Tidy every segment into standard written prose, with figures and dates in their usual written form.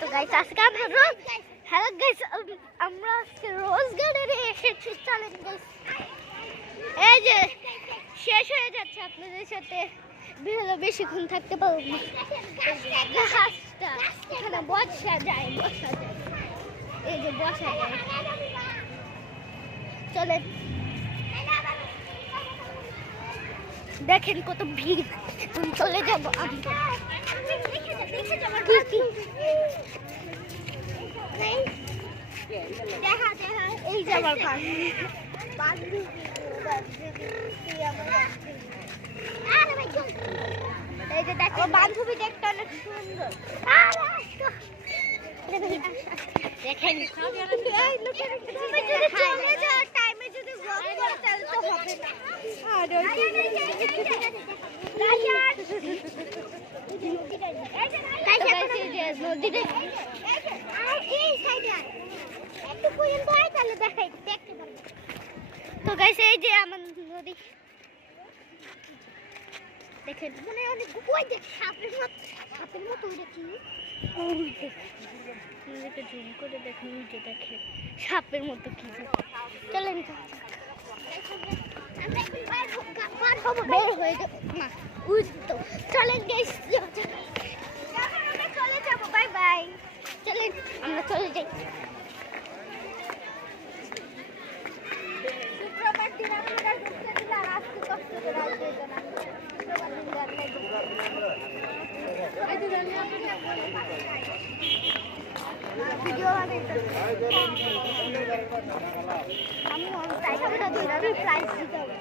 তো গাইস আজকে আমরা হ্যালো গাইস আমরা আজকে রোজ গার্ডেনে এসেছি। চলেন গাইস, এই যে শেষ হয়ে যাচ্ছে, আপনাদের সাথে বেশিক্ষণ থাকতে পারবো না। গাছটা এখানে বসা যায়, এই যে বসা যায়। চলেন দেখেন কত ভিড়, চলে যাবো আমরা। এই যে আমার এই যে দেখো বান্ধবী দেখতে অনেক সুন্দর। দেখেন টাইমে যদি ব্লগ করো তাহলে তো হবে না। তো গাইস এই যে আমার নদী দেখেন, মানে অনেক সাপের মতো দেখি জুম করে দেখেন, যে দেখেন সাপের মতো কি। চলেন বের হয়ে যাবো না, চলেন গাইস চলে যাবো। বাই বাই, চলেন আমরা চলে যাই। শুক্রবার দিন আমরা ঢুকতে দিলে আর আজকে কষ্ট করে আসবে না। ভিডিও আমি প্রাইস দিতে হবে।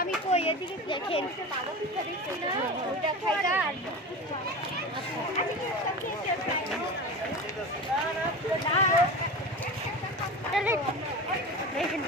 আমি কই এদিকে দেখেন ওইটা খাইটা আর দেখেন